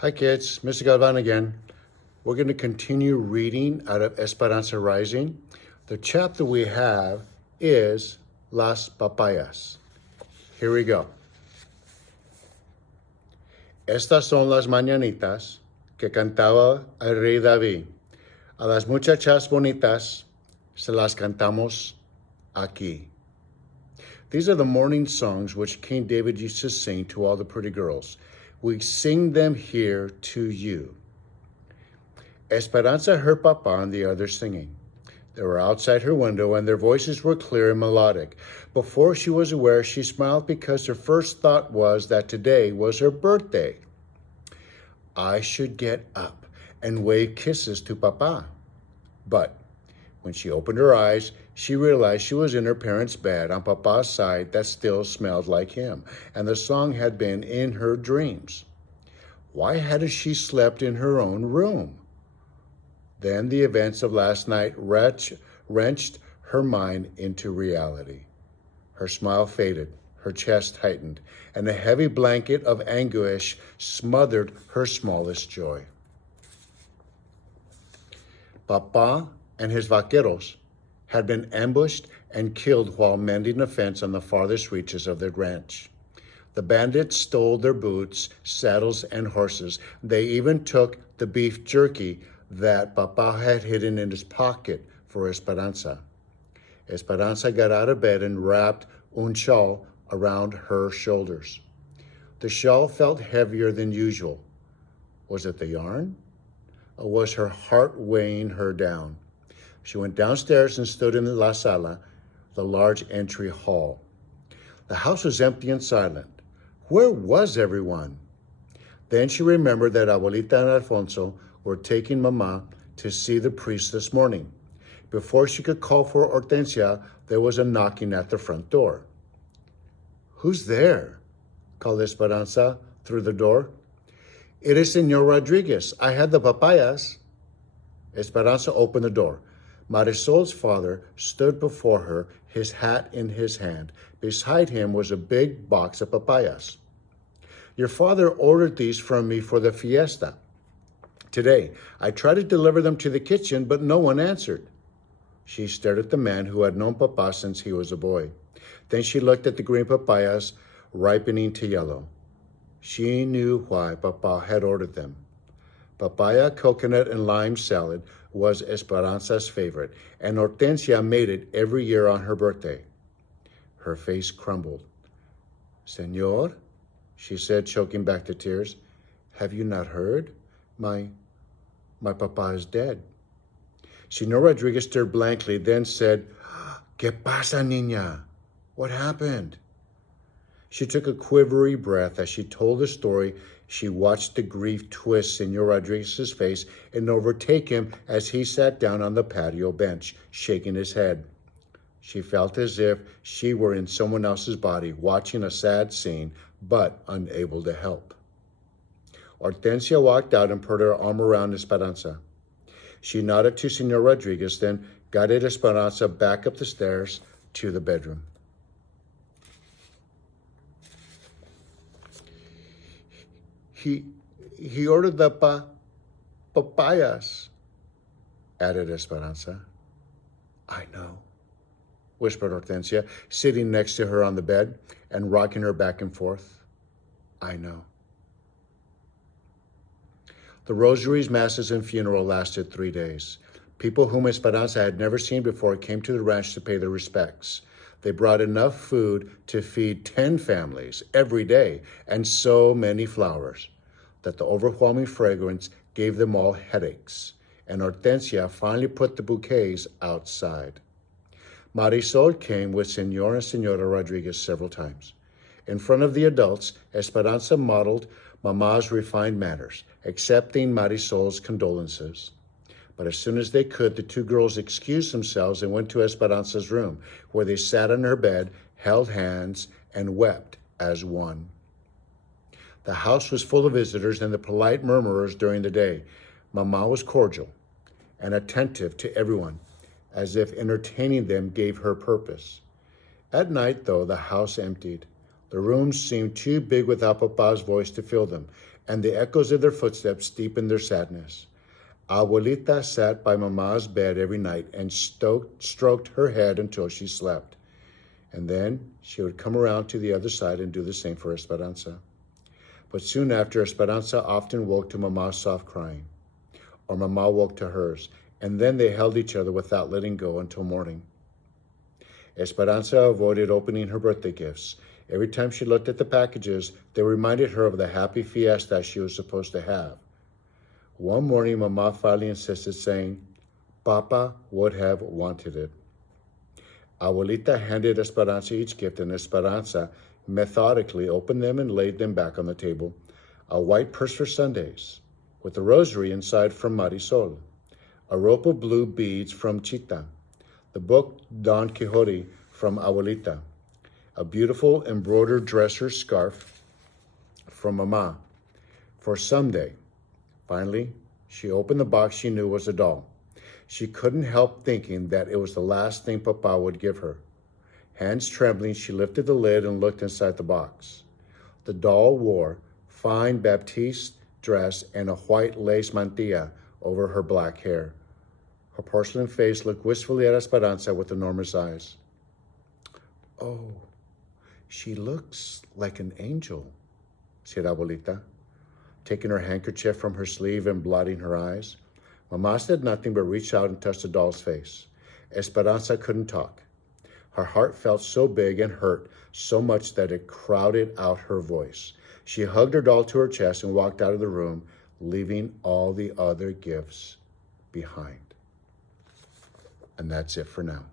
Hi kids, Mr. Galvan again. We're going to continue reading out of Esperanza Rising. The chapter we have is Las Papayas. Here we go. Estas son las mañanitas que cantaba el rey David. A las muchachas bonitas se las cantamos aquí. These are the morning songs which King David used to sing to all the pretty girls. We sing them here to you. Esperanza heard Papa and the others singing. They were outside her window, and their voices were clear and melodic. Before she was aware, she smiled because her first thought was that today was her birthday. I should get up and wave kisses to Papa. But when she opened her eyes, she realized she was in her parents' bed on Papa's side that still smelled like him, and the song had been in her dreams. Why hadn't she slept in her own room? Then the events of last night wrenched her mind into reality. Her smile faded, her chest tightened, and a heavy blanket of anguish smothered her smallest joy. Papa and his vaqueros had been ambushed and killed while mending a fence on the farthest reaches of their ranch. The bandits stole their boots, saddles, and horses. They even took the beef jerky that Papa had hidden in his pocket for Esperanza. Esperanza got out of bed and wrapped un shawl around her shoulders. The shawl felt heavier than usual. Was it the yarn? Or was her heart weighing her down? She went downstairs and stood in La Sala, the large entry hall. The house was empty and silent. Where was everyone? Then she remembered that Abuelita and Alfonso were taking Mama to see the priest this morning. Before she could call for Hortensia, there was a knocking at the front door. Who's there? Called Esperanza through the door. It is Señor Rodriguez. I had the papayas. Esperanza opened the door. Marisol's father stood before her, his hat in his hand. Beside him was a big box of papayas. Your father ordered these from me for the fiesta. Today, I tried to deliver them to the kitchen, but no one answered. She stared at the man who had known Papa since he was a boy. Then she looked at the green papayas ripening to yellow. She knew why Papa had ordered them. Papaya, coconut, and lime salad was Esperanza's favorite, and Hortensia made it every year on her birthday. Her face crumbled. Señor, she said, choking back the tears, have you not heard? My papa is dead. Señor Rodriguez stared blankly, then said, ¿Qué pasa, niña? What happened? She took a quivery breath as she told the story. She watched the grief twist Señor Rodriguez's face and overtake him as he sat down on the patio bench, shaking his head. She felt as if she were in someone else's body, watching a sad scene, but unable to help. Hortensia walked out and put her arm around Esperanza. She nodded to Señor Rodriguez, then guided Esperanza back up the stairs to the bedroom. He ordered the papayas, added Esperanza. I know, whispered Hortensia, sitting next to her on the bed and rocking her back and forth. I know. The rosaries, masses, and funeral lasted 3 days. People whom Esperanza had never seen before came to the ranch to pay their respects. They brought enough food to feed 10 families every day, and so many flowers that the overwhelming fragrance gave them all headaches, and Hortensia finally put the bouquets outside. Marisol came with Señor and Señora Rodriguez several times. In front of the adults, Esperanza modeled Mama's refined manners, accepting Marisol's condolences. But as soon as they could, the two girls excused themselves and went to Esperanza's room, where they sat on her bed, held hands, and wept as one. The house was full of visitors and the polite murmurers during the day. Mama was cordial and attentive to everyone, as if entertaining them gave her purpose. At night, though, the house emptied. The rooms seemed too big without Papa's voice to fill them. and the echoes of their footsteps deepened their sadness. Abuelita sat by Mama's bed every night and stroked her head until she slept. And then she would come around to the other side and do the same for Esperanza. But soon after, Esperanza often woke to Mama's soft crying, or Mama woke to hers, and then they held each other without letting go until morning. Esperanza avoided opening her birthday gifts. Every time she looked at the packages, they reminded her of the happy fiesta she was supposed to have. One morning, Mama finally insisted, saying, Papa would have wanted it. Abuelita handed Esperanza each gift, and Esperanza methodically opened them and laid them back on the table. A white purse for Sundays, with a rosary inside from Marisol, a rope of blue beads from Chita, the book Don Quixote from Abuelita, a beautiful embroidered dresser scarf from Mama for someday. Finally, she opened the box she knew was a doll. She couldn't help thinking that it was the last thing Papa would give her. Hands trembling, she lifted the lid and looked inside the box. The doll wore fine Baptiste dress and a white lace mantilla over her black hair. Her porcelain face looked wistfully at Esperanza with enormous eyes. Oh, she looks like an angel, said Abuelita, taking her handkerchief from her sleeve and blotting her eyes. Mama said nothing but reached out and touched the doll's face. Esperanza couldn't talk. Her heart felt so big and hurt so much that it crowded out her voice. She hugged her doll to her chest and walked out of the room, leaving all the other gifts behind. And that's it for now.